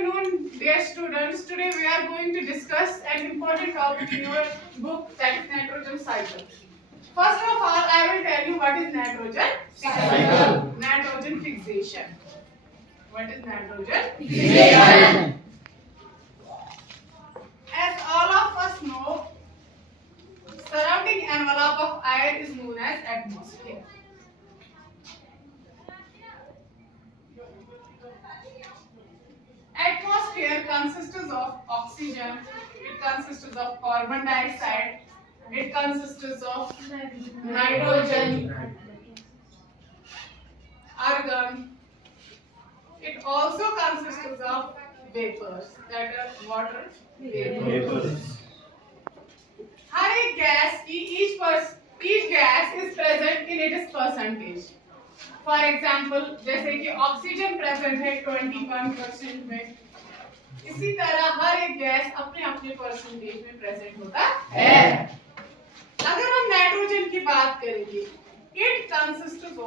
afternoon, dear students. Today we are going to discuss an important topic in your book, that is nitrogen cycle. First of all, I will tell you what is nitrogen cycle. Nitrogen fixation. What is nitrogen fixation? As all of us know, surrounding envelope of air is known as atmosphere. Atmosphere consists of oxygen, it consists of carbon dioxide, it consists of nitrogen, argon. It also consists of vapors, that are water vapors. हर एक gas की each gas is present in its percentage. For example, जैसे कि oxygen present है 21% में, इसी तरह हर एक gas अपने अपने परसेंटेज में प्रेजेंट होता है। अगर हम नाइट्रोजन की बात करेंगे, it consists of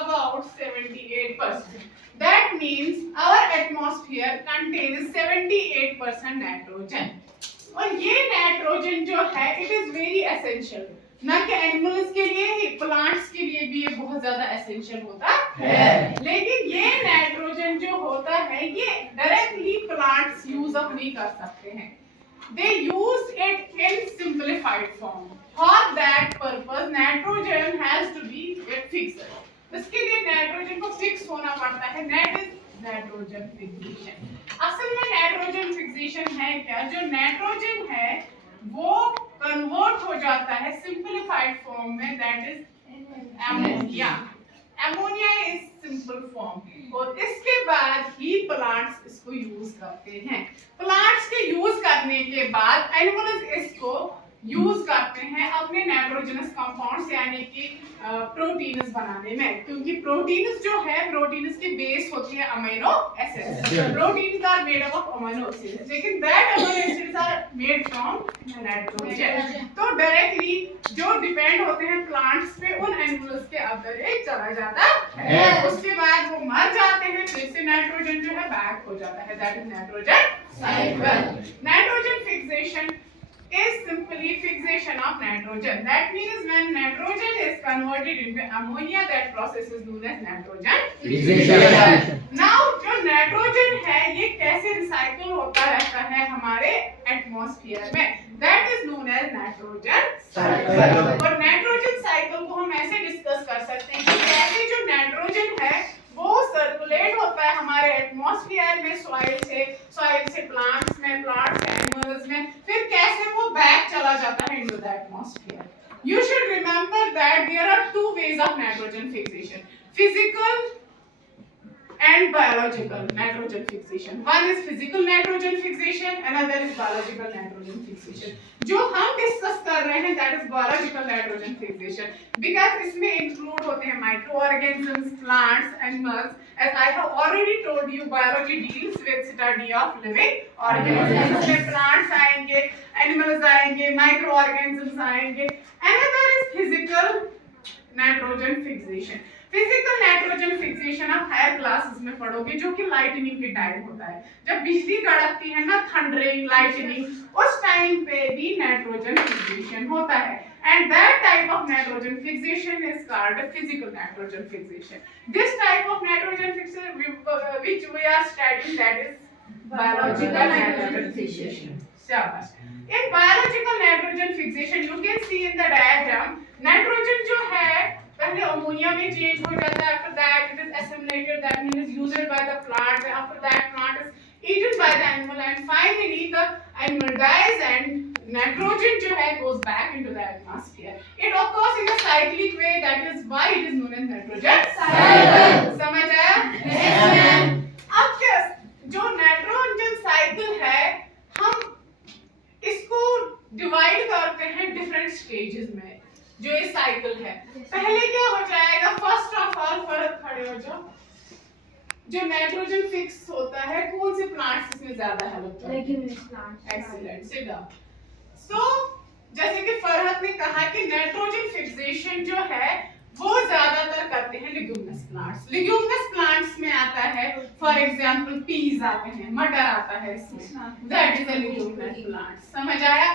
about 78%. That means our atmosphere contains 78% nitrogen. और ये नाइट्रोजन जो है, it is very essential. न कि एनिमल्स के लिए ही, प्लांट्स के लिए भी ये बहुत ज्यादा एसेंशियल होता है। लेकिन ये नाइट्रोजन जो होता है, ये डायरेक्टली प्लांट्स यूज अप नहीं कर सकते हैं। They use it in simplified form. For that purpose, nitrogen has to be fixed. इसके लिए नाइट्रोजन को फिक्स होना पड़ता है। That is nitrogen fixation. असल में नाइट्रोजन फिक्सेशन है क्या? जो नाइट्रोजन है वो कन्वर्ट हो जाता है सिंपलीफाइड फॉर्म में, that is ammonia. Ammonia is simple form, और इसके बाद ही प्लांट्स इसको यूज करते हैं। प्लांट्स के यूज करने के बाद एनिमल्स इसको यूज करते हैं अपने नाइट्रोजनस कंपाउंड्स यानी कि प्रोटीन्स बनाने में, क्योंकि प्रोटीन्स जो है, प्रोटीन्स की बेस होती है amino acids. Proteins are made up of amino acids, लेकिन that amino acids are made from nitrogen. तो डायरेक्टली जो डिपेंड होते हैं प्लांट्स पे, उन एनिमल्स के अंदर ये चला जाता है, उसके बाद वो मर जाते हैं, फिर से नाइट्रोजन जो है बैक हो जाता है, that is nitrogen cycle. Nitrogen fixation is simply fixation of nitrogen. That means when nitrogen is converted into ammonia, that process is known as nitrogen fixation. Now जो nitrogen है, ये कैसे रिसाइकल होता रहता है हमारे एटमॉस्फेयर में, that is known as nitrogen cycle. और नाइट्रोजन साइकिल को हम ऐसे डिस्कस कर सकते हैं कि कैसे जो नाइट्रोजन है वो सर्कुलेट होता है हमारे एटमॉस्फेयर में, सॉइल से प्लांट्स में, प्लांट्स से एनिमल्स में, फिर कैसे वो बैक चला जाता है into the atmosphere. You should remember that there are two ways of nitrogen fixation: physical and biological nitrogen fixation. One is physical nitrogen fixation, another is biological nitrogen fixation. जो हम discuss कर रहे हैं that is biological nitrogen fixation, because इसमें include होते हैं microorganisms, plants, animals. As I have already told you, biology deals with study of living organisms. इसमें plants आएंगे, animals आएंगे, microorganisms आएंगे. Another is physical nitrogen fixation. Physical nitrogen fixation आप higher classes में पढ़ोगे, जो कि लाइटनिंग के टाइम होता है, जब बिजली कड़कती है ना, थंडरिंग, लाइटनिंग, उस टाइम पे भी नाइट्रोजन फिक्सेशन होता है, and that type of nitrogen fixation is called physical nitrogen fixation. This type of nitrogen fixation which we are studying, that is biological nitrogen fixation. शाबाश. In biological nitrogen fixation, you can see in the diagram, nitrogen जो है पहले ammonia में change हो जाता है, after that it is assimilated, that means used by the plant, after that plant is eaten by the animal, and finally the animal dies and nitrogen जो है goes back into the atmosphere. It occurs in a cyclic way, that is why it is known as nitrogen cycle. समझ आया? Yes. अब जो nitrogen cycle है, हम इसको divide करते हैं डिफरेंट स्टेजेस में। जो ये साइकिल है, पहले क्या हो जाएगा, फर्स्ट ऑफ ऑल फर्क खड़े हो जाओ, जो नाइट्रोजन फिक्स होता है, कौन से प्लांट्स इसमें ज्यादा हेल्प करते हैं? Excellent, sit down. सो जैसे कि फरहत ने कहा कि नाइट्रोजन फिक्सेशन जो है वो ज्यादातर करते हैं लिग्यूमिनस प्लांट्स। लिग्यूमिनस प्लांट्स में आता है फॉर एग्जांपल पीज आते हैं, मटर आता है इसमें, that is a leguminous plant. समझ आया?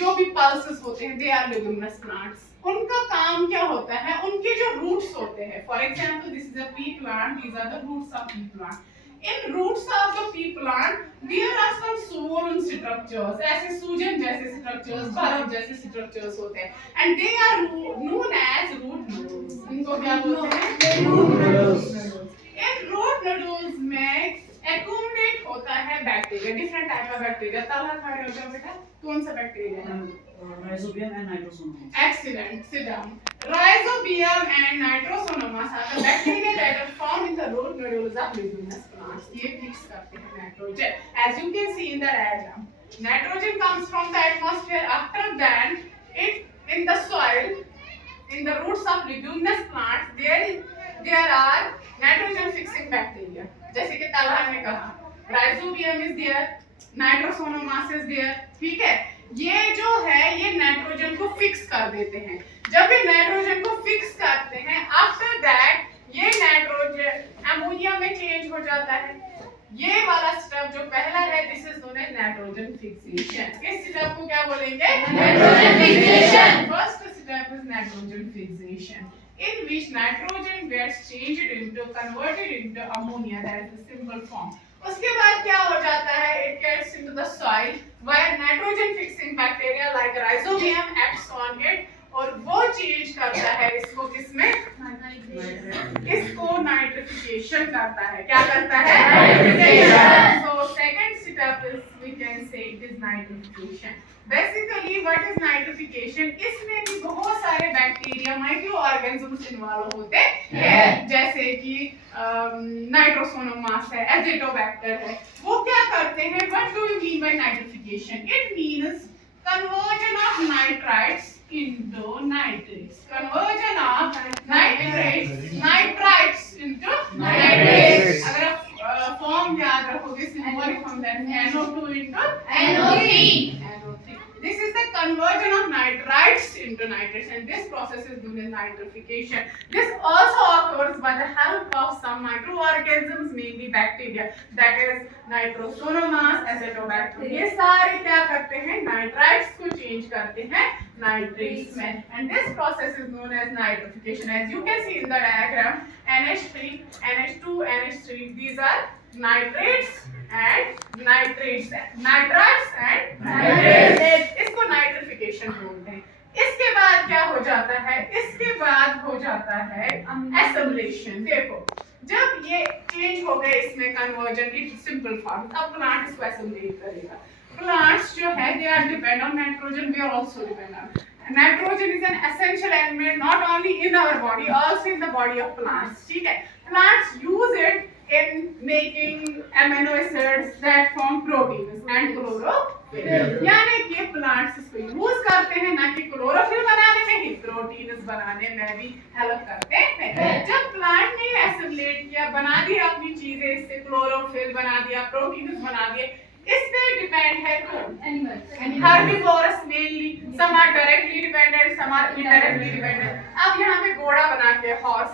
जो भी पल्सेस होते हैं दे आर लिग्यूमिनस प्लांट्स। उनका काम क्या होता है, उनके जो रूट्स होते हैं, for example this is a pea plant, these are the roots of pea plant. In roots of the pea plant, there are some swollen structures, ऐसे सूजन जैसे structures, बर्फ जैसे structures होते हैं, and they are known as root nodules. इनको क्या बोलते हैं? Root nodules. इन root nodules में accumulate होता है bacteria, different type of bacteria. ताला खड़े हो जाओ बेटा, कौन सा बैक्टीरिया है? Rhizobium and Nitrosomonas. Excellent. Sit down. Rhizobium and Nitrosomonas are the bacteria that are found in the root nodules of leguminous plants. ये fix करते हैं nitrogen. As you can see in the diagram, nitrogen comes from the atmosphere. After that, it in the soil, in the roots of leguminous plants, there are nitrogen fixing bacteria. जैसे कि ताला ने कहा, Rhizobium is there, Nitrosomonas is there. ठीक है? ये जो है ये नाइट्रोजन को फिक्स कर देते हैं। जब ये नाइट्रोजन को फिक्स करते हैं, आफ्टर दैट ये नाइट्रोजन अमोनिया में चेंज हो जाता है। ये वाला स्टेप जो पहला है, this is known as nitrogen fixation. इस स्टेप को क्या बोलेंगे? Nitrogen fixation. First step is nitrogen fixation, in which nitrogen gets converted into ammonia, that is the simple form. उसके बाद क्या हो जाता है? It gets into the soil where nitrogen fixing bacteria like Rhizobium acts on it, और वो change करता है इसको किसमें? इसको नाइट्रिफिकेशन करता है। क्या करता है? Nitrification. So second step is, we can say it is nitrification. Basically what is nitrification? इसमें भी बहुत सारे बैक्टीरिया, माइक्रो ऑर्गेनिजम्स इन्वॉल्व होते हैं, जैसे कि नाइट्रोसोमोनास है, एजिटोबैक्टर है। वो क्या करते हैं? What do you mean by nitrification? It means conversion of nitrites into nitrates. Conversion of nitrites into nitrates. अगर आप फॉर्म याद रखोगे, simple form that NO2 into NO3. This is the conversion of nitrites into nitrates, and this process is known as nitrification. This also occurs by the help of some microorganisms, mainly bacteria, that is Nitrosomonas, Acetobacter. ये सारे क्या करते हैं? Nitrites को change करते हैं nitrates में, and this process is known as nitrification. As you can see in the diagram, NH3, NH2, NH3, these are nitrates and nitrates, nitrites and nitrates. इसको नाइट्रिफिकेशन बोलते हैं। इसके बाद क्या हो जाता है? इसके बाद हो जाता है एसिमिलेशन। देखो, जब ये चेंज हो गए इसमें कन्वर्जन की सिंपल फॉर्म, अब प्लांट इसको एसिमिलेट करेगा। प्लांट्स जो है they are depend on nitrogen, we are also depend on nitrogen is an essential element not only in our body, also in the body of plants. ठीक है? Plants use it in making amino acids that form proteins and chlorophyll. यानी कि plants इसको use करते हैं, ना कि chlorophyll बनाने में ही, प्रोटीन्स बनाने में भी हेल्प करते हैं। जब प्लांट ने एसिमिलेट किया, बना दिया अपनी चीजें, इससे क्लोरोफिल बना दिया, प्रोटीन्स बना दिए, इस पे डिपेंड है कौन? Animals. Herbivorous mainly, some are directly dependent, some are indirectly dependent. अब यहाँ पे घोड़ा बना के हॉर्स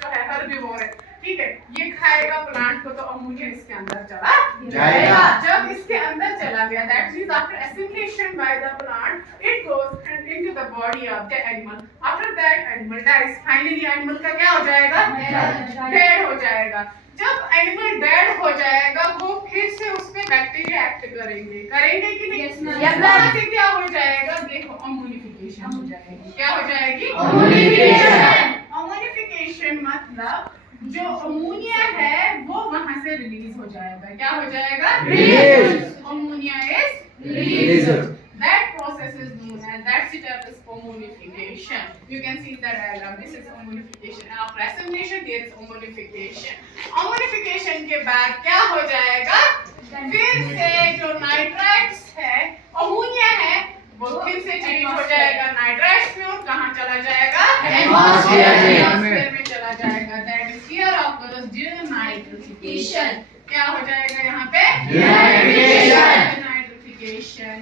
जो है हर्बिवोर है, ठीक है? ये खाएगा प्लांट को, तो अमोनिया इसके अंदर चला जाएगा। जब इसके अंदर चला गया, that means after assimilation by the plant it goes into the body of the animal. After that animal dies. Finally animal का क्या हो जाएगा? डेड हो जाएगा। जब एनिमल डेड हो जाएगा, वो फिर से उसमें बैक्टीरिया एक्ट करेंगे कि नहीं? से क्या हो जाएगा? देखो, अमोनिफिकेशन हो जाएगी। क्या हो जाएगी? अमोनिफिकेशन। अमोनिफिकेशन मतलब जो अमोनिया है वो वहां से रिलीज हो जाएगा। क्या हो जाएगा? Ammonia is released. That process is known as, that step is ammonification. You can see the diagram. This is ammonification. After assimilation, there is ammonification. Ammonification के बाद क्या हो जाएगा? फिर से जो नाइट्राइट्स है, अमोनिया है, वो फिर से चेंज हो जाएगा नाइट्राइट्स में, और कहाँ चला जाएगा? एटमॉस्फेयर में चला जाएगा। That is here occurs denitrification. क्या हो जाएगा यहाँ पे? Denitrification.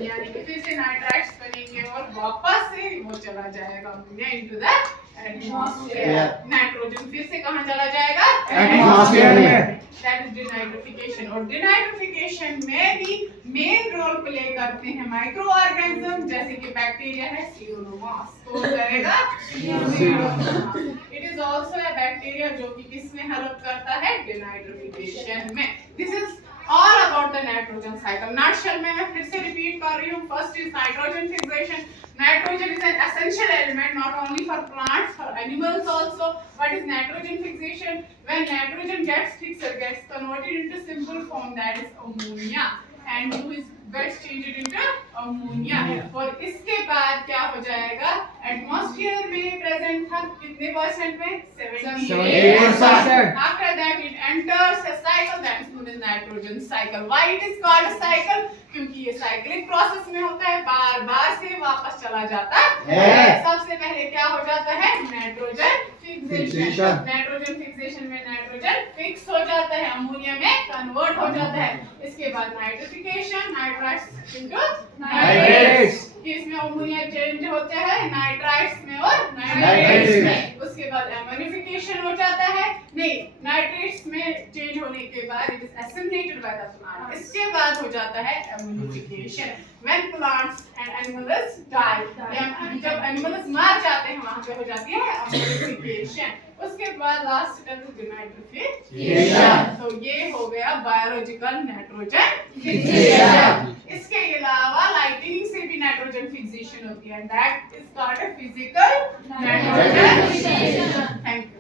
यानी कि फिर से नाइट्राइट्स बनेंगे और वापस से वो चला जाएगा ammonia into the atmosphere. Nitrogen फिर से कहाँ चला जाएगा? एटमॉस्फेयर में। That is denitrification. और डिनाइट्रिफिकेशन में भी मेन रोल प्ले करते हैं माइक्रो ऑर्गेनिज्म, जैसे कि बैक्टीरिया है स्यूडोमोनास। कौन करेगा? Pseudomonas. It is also a bacteria जो कि किसमें हेल्प करता है? डिनाइट्रिफिकेशन में। This is all about the nitrogen cycle. Nutshell में मैं फिर से रिपीट कर रही हूँ. First is nitrogen fixation. Nitrogen is an essential element not only for plants, for animals also. What is nitrogen fixation? When nitrogen gets fixed, gets converted into simple form, that is ammonia, and who is gets changed into ammonia. और इसके बाद क्या हो जाएगा? Atmosphere में present था कितने percent में? 78%. After that it enters a cycle that is known as nitrogen cycle. Why it is called a cycle? क्योंकि ये साइक्लिक प्रोसेस में होता है, बार बार से वापस चला जाता है। सबसे पहले क्या हो जाता है? Nitrogen fixation. नाइट्रोजन फिक्सेशन में नाइट्रोजन फिक्स हो जाता है, अमोनिया में कन्वर्ट हो जाता है। इसके बाद नाइट्रिफिकेशन, नाइट्राइट्स इनटू नाइट्रेट्स। इसमें अमोनिया चेंज होता है नाइट्राइट्स में और नाइट्रेट्स में। उसके बाद एमोनिफिकेशन हो जाता है, नहीं, नाइट्रेट्स में चेंज होने के बाद it is assimilated by the plant. इसके बाद हो जाता है ammonification. When plants and animals die, जब एनिमल्स मर जाते हैं वहां पे हो जाती है एमोनिफिकेशन। उसके बाद लास्ट स्टेप इज डिनाइट्रिफिकेशन। तो ये हो गया बायोलॉजिकल नाइट्रोजन फिक्सेशन। इसके अलावा लाइटनिंग से भी नाइट्रोजन फिक्सेशन होती है, that is called a physical nitrogen fixation. Thank you.